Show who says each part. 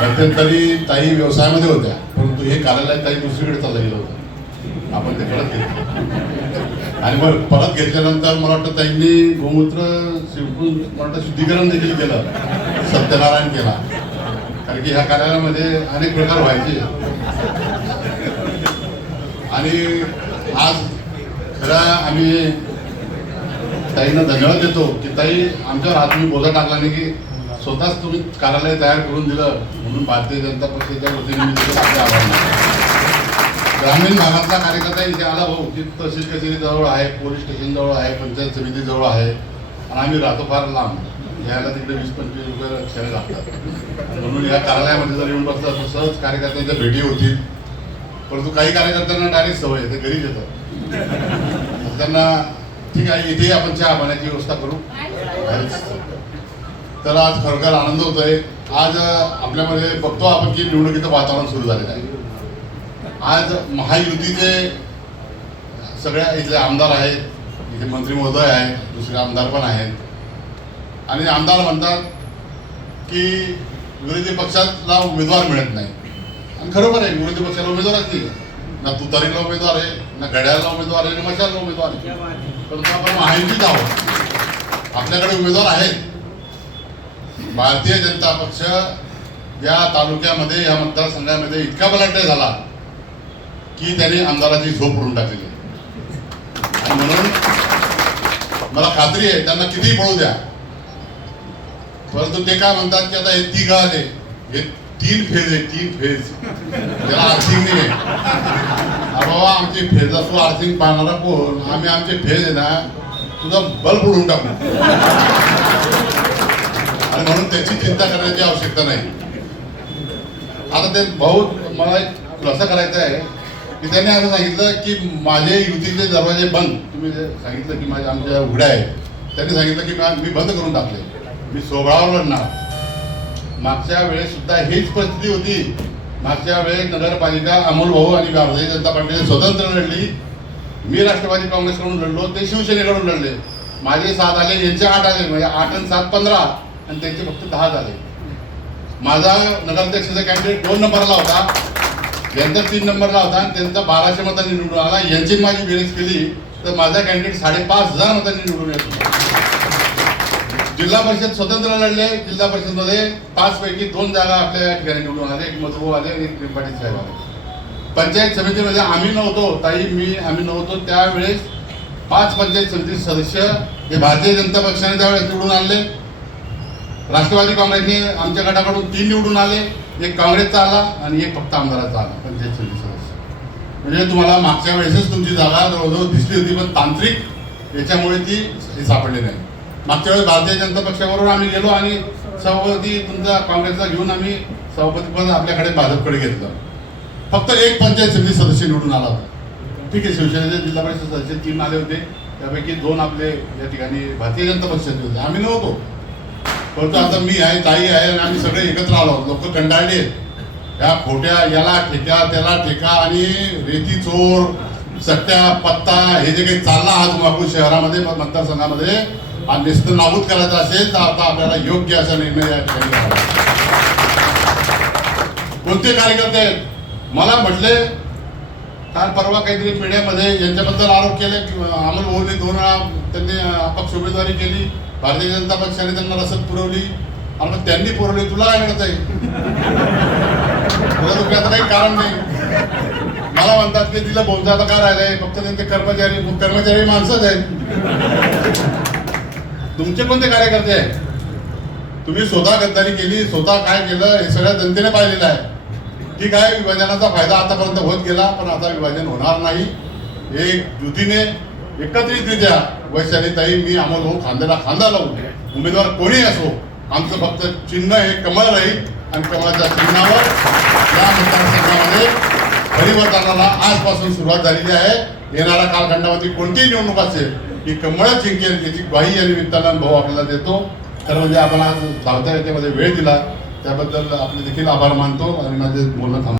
Speaker 1: मध्यंतरी ताई व्यवसायामध्ये होत्या. परंतु हे कार्यालय ताई दुसरीकडे चाललं गेलं होतं आपण ते परत घेतलं. आणि मग परत घेतल्यानंतर मला वाटतं ताईंनी गोमूत्र शिंपून मला वाटतं शुद्धीकरण देखील केलं. सत्यनारायण केला. कारण की ह्या कार्यालयामध्ये अनेक प्रकार व्हायचे. आणि आज खरं आम्ही ताईंना धन्यवाद देतो की ताई आमच्यावर हात मी बोजा टाकला नाही की स्वतःच तुम्ही कार्यालय तयार करून दिलं म्हणून भारतीय जनता पक्षाच्या वतीने. ग्रामीण भागातला कार्यकर्ता इथे आला भाऊ की तहसील कचेरी जवळ आहे पोलीस स्टेशन जवळ आहे पंचायत समिती जवळ आहे आणि आम्ही राहतो फार लांब. यायला तिकडे वीस पंचवीस रुपये लक्षाने लागतात. म्हणून या कार्यालयामध्ये जर येऊन बसतात तर सहज कार्यकर्त्यांच्या भेटी होतील. परंतु काही कार्यकर्त्यांना डायरेक्ट सवय आहे ते घरीच येतात. त्यांना ठीक आहे इथे आपण चहा पाण्याची व्यवस्था करू. तर आज खरोखर आनंद होतोय. आज आपल्यामध्ये बघतो आपण की निवडणुकीचं वातावरण सुरू झालेलं आहे. आज महायुतीचे सगळ्या इथले आमदार आहेत. इथे मंत्री महोदय आहेत. दुसरे आमदार पण आहेत. आणि आमदार म्हणतात की विरोधी पक्षाला उमेदवार मिळत नाही. आणि खरोखर आहे विरोधी पक्षाला उमेदवारच नाही. ना तुतारीला उमेदवार आहे ना घड्याळला उमेदवार आहे ना मशाला उमेदवार आहे. परंतु आपण महायुतीत आहोत. आपल्याकडे उमेदवार आहेत. भारतीय जनता पक्ष या तालुक्यामध्ये या मतदारसंघामध्ये इतका बलाढ्य झाला की त्यांनी आमदाराची झोप उडून टाकलेली आणि म्हणून मला खात्री आहे त्यांना किती पळू द्या. परंतु ते काय म्हणतात की आता हे तिघ आले हे तीन फेज आहे तीन फेज. त्याला आर्थिंग नाही आहे. अरे बाबा आमची फेज असो आर्थिंग पाहणारा कोण? आम्ही आमचे फेज आहे ना तुझा बल्ब उडून टाकू. त्याची चिंता करण्याची आवश्यकता नाही. आता ते भाऊ मला एक खुलासा करायचा आहे की त्यांनी असं सांगितलं की माझे युतीचे दरवाजे बंद. तुम्ही जे सांगितलं की माझ्या आमच्या उघड्या आहेत त्यांनी सांगितलं की मी बंद करून टाकले. मी सोबळावर लढणार. मागच्या वेळेस सुद्धा हीच परिस्थिती होती. मागच्या वेळेस नगरपालिका अमोल भाऊ आणि भारतीय जनता पार्टीने स्वतंत्र लढली. मी राष्ट्रवादी काँग्रेसकडून लढलो ते शिवसेनेकडून लढले. माझे सात आले यांचे आठ आले म्हणजे आठ आणि सात पंधरा. आणि त्यांचे फक्त दहा झाले. माझा नगराध्यक्षाचा कॅन्डिडेट दोन नंबरला होता. यांचा तीन नंबरला होता आणि त्यांचा बाराशे मतांनी निवडून आला. यांची माझी बेरीज केली तर माझा कॅन्डिडेट साडेपाच हजार मतांनी निवडून येत. होता जिल्हा परिषद स्वतंत्र लढले. जिल्हा परिषदमध्ये पाच पैकी दोन जागा आपल्या या ठिकाणी निवडून आले. एक मधुभाऊ आले आणि एक त्रिपाठी साहेब आले. पंचायत समितीमध्ये आम्ही नव्हतो. ताई मी आम्ही नव्हतो. त्यावेळेस पाच पंचायत समिती सदस्य हे भारतीय जनता पक्षाने त्यावेळेस निवडून आणले. राष्ट्रवादी काँग्रेसने आमच्या गटाकडून तीन निवडून आले एक काँग्रेसचा आला आणि एक फक्त आमदाराचा आला पंचायत समिती सदस्य. म्हणजे तुम्हाला मागच्या वेळेसच तुमची जागा जवळजवळ दिसली होती पण तांत्रिक याच्यामुळे ती हे सापडली नाही. मागच्या वेळेस भारतीय जनता पक्षाबरोबर आम्ही गेलो आणि सभापती तुमचा काँग्रेसचा घेऊन आम्ही सभापतीपद आपल्याकडे भाजपकडे घेतलं. फक्त एक पंचायत समिती सदस्य निवडून आला होता. ठीक आहे शिवसेनेचे जिल्हा परिषद सदस्य तीन आले होते. त्यापैकी दोन आपले या ठिकाणी भारतीय जनता पक्षाचे होते. आम्ही नव्हतो. फक्त आता मी आहे ताई आहे आणि आम्ही सगळे एकत्र आलो. लोक कंटाळले. या खोट्या याला ठेका त्याला ठेका आणि रेती चोर सट्ट्या पत्ता हे जे काही चालला आज मागून शहरामध्ये मतदारसंघामध्ये हा निस्त नाबूद करायचा असेल तर आता आपल्याला योग्य असा निर्णय या ठिकाणी कोणते कार्यकर्ते मला म्हटले काल परवा काहीतरी मीडियामध्ये यांच्याबद्दल आरोप केले की अमोल भाऊने दोन वेळा त्यांनी अपक्ष उमेदवारी केली. भारतीय जनता पक्षाने त्यांना रसद पुरवली. आणि मग त्यांनी पुरवली तुला काय कळत आहे? तुला काही कारण नाही. मला म्हणतात की तिला बहुधा आता काय राहिलंय? फक्त त्यांचे कर्मचारी कर्मचारी माणसंच आहेत. तुमचे कोणते कार्यकर्ते आहेत? तुम्ही स्वतः गद्दारी केली स्वतः काय केलं हे सगळ्या जनतेने पाहिलेलं आहे. ठीक आहे विभाजनाचा फायदा आतापर्यंत होत गेला पण आता विभाजन होणार नाही. एक युतीने एकत्रितरित्या वैशालीताई मी अमोल भाऊ खांद्याला खांदा लावून उमेदवार कोणी असो आमचं फक्त चिन्ह हे कमळ राहील आणि कमळाच्या चिन्हावर या मतदारसंघामध्ये परिवर्तनाला आजपासून सुरुवात झालेली आहे. येणाऱ्या कालखंडामध्ये कोणतीही निवडणूक असेल ही कमळ जिंकेल याची ग्वाही या निमित्तानं भाऊ आपल्याला देतो. तर म्हणजे आपण आज धावत्या याच्यामध्ये वेळ दिला. त्याबद्दल आपले देखील आभार मानतो आणि माझे बोलणं थांबतो